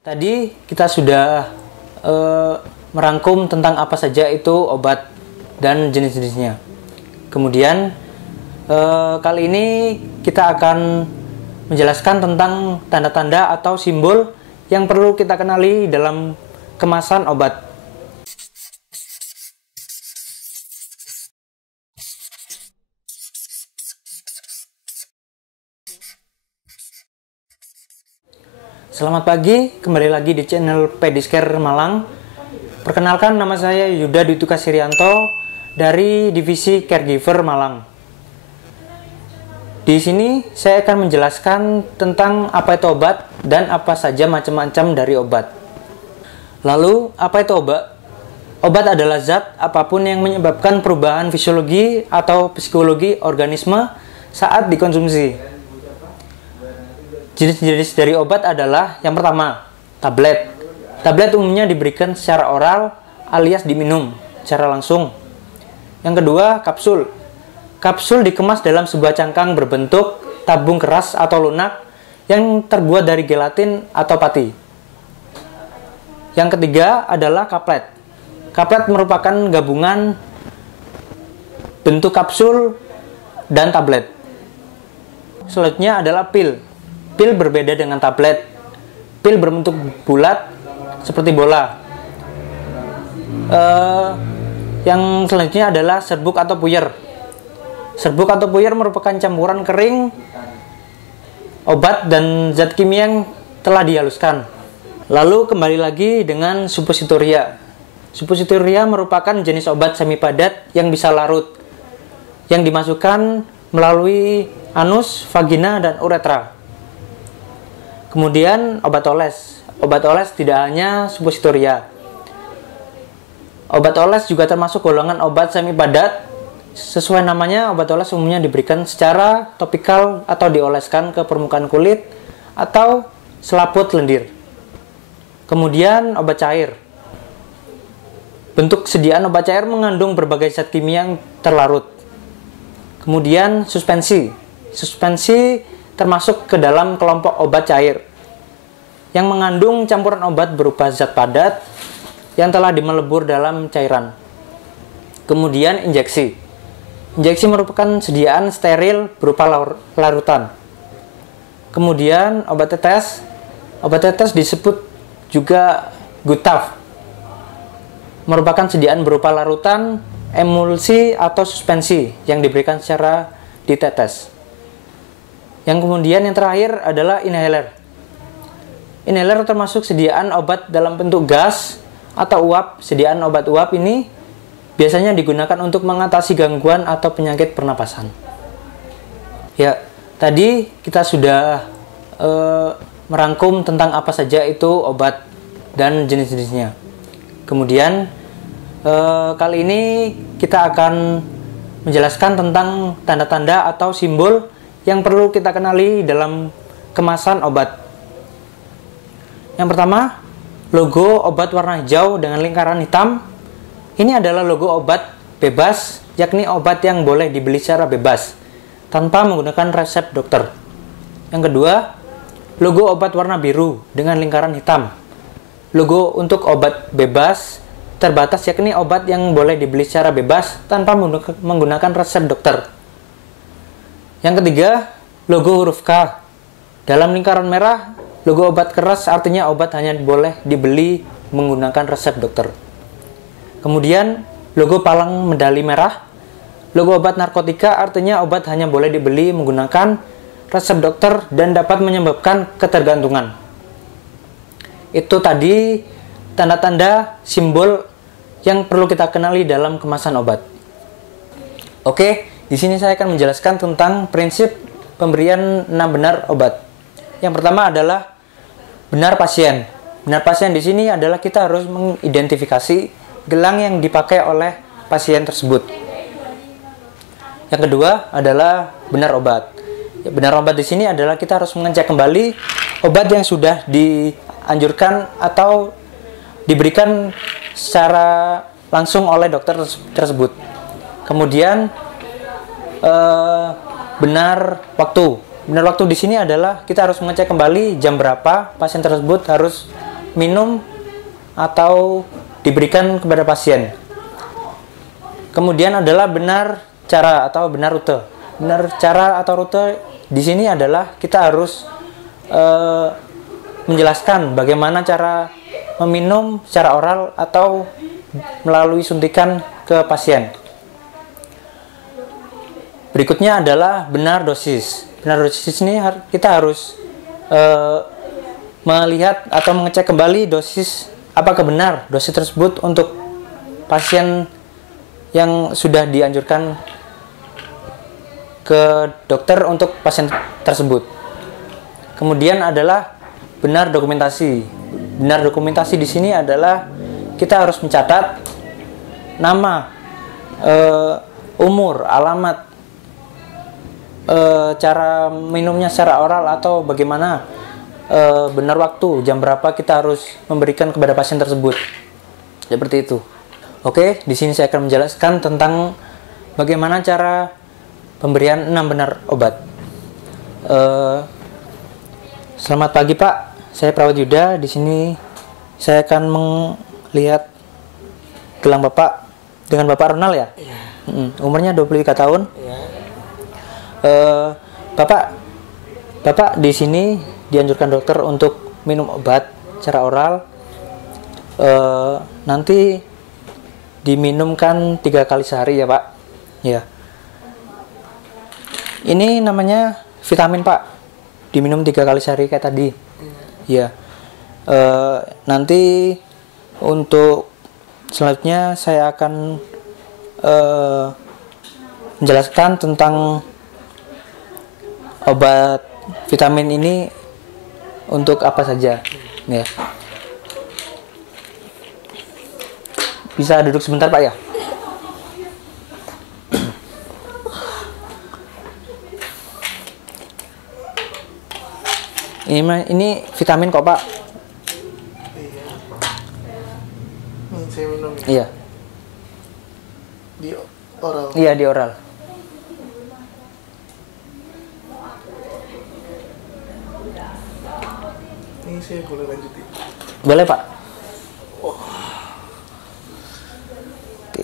Tadi kita sudah merangkum tentang apa saja itu obat dan jenis-jenisnya. Kemudian kali ini kita akan menjelaskan tentang tanda-tanda atau simbol yang perlu kita kenali dalam kemasan obat. Selamat pagi, kembali lagi di channel Pedicare Malang. Perkenalkan, nama saya Yuda Dwi Tukasirianto dari Divisi Caregiver Malang. Di sini saya akan menjelaskan tentang apa itu obat dan apa saja macam-macam dari obat. Lalu, apa itu obat? Obat adalah zat apapun yang menyebabkan perubahan fisiologi atau psikologi organisme saat dikonsumsi. Jenis-jenis dari obat adalah yang pertama, tablet. Tablet umumnya diberikan secara oral alias diminum secara langsung. Yang kedua, kapsul. Kapsul dikemas dalam sebuah cangkang berbentuk tabung keras atau lunak yang terbuat dari gelatin atau pati. Yang ketiga adalah kaplet. Kaplet merupakan gabungan bentuk kapsul dan tablet. Selanjutnya adalah pil. Pil berbeda dengan tablet. Pil berbentuk bulat seperti bola. Yang selanjutnya adalah serbuk atau puyer. Serbuk atau puyer merupakan campuran kering obat dan zat kimia yang telah dihaluskan. Lalu kembali lagi dengan suppositoria. Suppositoria merupakan jenis obat semi padat yang bisa larut, yang dimasukkan melalui anus, vagina, dan uretra. Kemudian obat oles. Obat oles tidak hanya suppositoria. Obat oles juga termasuk golongan obat semi padat. Sesuai namanya, obat oles umumnya diberikan secara topikal atau dioleskan ke permukaan kulit atau selaput lendir. Kemudian obat cair. Bentuk sediaan obat cair mengandung berbagai zat kimia yang terlarut. Kemudian suspensi. Suspensi termasuk ke dalam kelompok obat cair yang mengandung campuran obat berupa zat padat yang telah dimelebur dalam cairan. Kemudian injeksi. Injeksi merupakan sediaan steril berupa larutan. Kemudian obat tetes. Obat tetes disebut juga gutaf. Merupakan sediaan berupa larutan, emulsi atau suspensi yang diberikan secara ditetes. Yang kemudian yang terakhir adalah inhaler. Inhaler termasuk sediaan obat dalam bentuk gas atau uap. Sediaan obat uap ini biasanya digunakan untuk mengatasi gangguan atau penyakit pernapasan. Ya, tadi kita sudah merangkum tentang apa saja itu obat dan jenis-jenisnya. Kemudian kali ini kita akan menjelaskan tentang tanda-tanda atau simbol yang perlu kita kenali dalam kemasan obat. Yang pertama, logo obat warna hijau dengan lingkaran hitam. Ini adalah logo obat bebas, yakni obat yang boleh dibeli secara bebas tanpa menggunakan resep dokter. Yang kedua, logo obat warna biru dengan lingkaran hitam. Logo untuk obat bebas terbatas, yakni obat yang boleh dibeli secara bebas tanpa menggunakan resep dokter. Yang ketiga, logo huruf K. Dalam lingkaran merah, logo obat keras artinya obat hanya boleh dibeli menggunakan resep dokter. Kemudian, logo palang medali merah. Logo obat narkotika artinya obat hanya boleh dibeli menggunakan resep dokter dan dapat menyebabkan ketergantungan. Itu tadi tanda-tanda simbol yang perlu kita kenali dalam kemasan obat. Oke, di sini saya akan menjelaskan tentang prinsip pemberian benar obat. Yang pertama adalah benar pasien. Benar pasien di sini adalah kita harus mengidentifikasi gelang yang dipakai oleh pasien tersebut. Yang kedua adalah benar obat. Benar obat di sini adalah kita harus mengecek kembali obat yang sudah dianjurkan atau diberikan secara langsung oleh dokter tersebut. Kemudian benar waktu. Benar waktu di sini adalah kita harus mengecek kembali jam berapa pasien tersebut harus minum atau diberikan kepada pasien. Kemudian adalah benar cara atau benar rute. Benar cara atau rute di sini adalah kita harus menjelaskan bagaimana cara meminum secara oral atau melalui suntikan ke pasien. Berikutnya adalah benar dosis. Benar dosis ini kita harus melihat atau mengecek kembali dosis, apakah benar dosis tersebut untuk pasien yang sudah dianjurkan ke dokter untuk pasien tersebut. Kemudian adalah benar dokumentasi. Benar dokumentasi di sini adalah kita harus mencatat nama, umur, alamat, cara minumnya secara oral atau bagaimana benar waktu, jam berapa kita harus memberikan kepada pasien tersebut. Seperti itu. Oke, di sini saya akan menjelaskan tentang bagaimana cara pemberian 6 benar obat. Selamat pagi Pak, saya Perawat Yuda. Di sini saya akan melihat gelang Bapak dengan Bapak Ronald ya. Iya. Umurnya 23 tahun. Iya. Bapak di sini dianjurkan dokter untuk minum obat secara oral. Nanti diminumkan 3 kali sehari ya Pak. Ya. Ini namanya vitamin Pak. Diminum 3 kali sehari kayak tadi. Ya. Nanti untuk selanjutnya saya akan menjelaskan tentang obat vitamin ini untuk apa saja. Ya. Bisa duduk sebentar Pak ya. Ini vitamin kok Pak. Iya. Ini saya minum. Iya. Di oral. Iya di oral. Ini saya boleh lanjutin. Boleh Pak. Oh. Oke.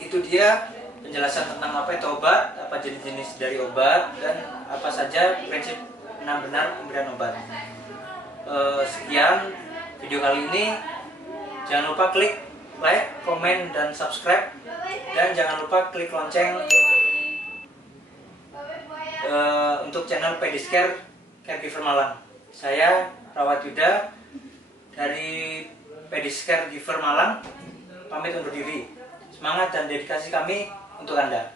Itu dia penjelasan tentang apa itu obat, apa jenis-jenis dari obat, dan apa saja prinsip benar-benar pemberian obat. Sekian video kali ini. Jangan lupa klik like, komen, dan subscribe, dan jangan lupa klik lonceng untuk channel Pedicare Caregiver Malang. Saya Rawat Yuda dari Pedicare Caregiver Malang pamit undur diri. Semangat dan dedikasi kami untuk Anda.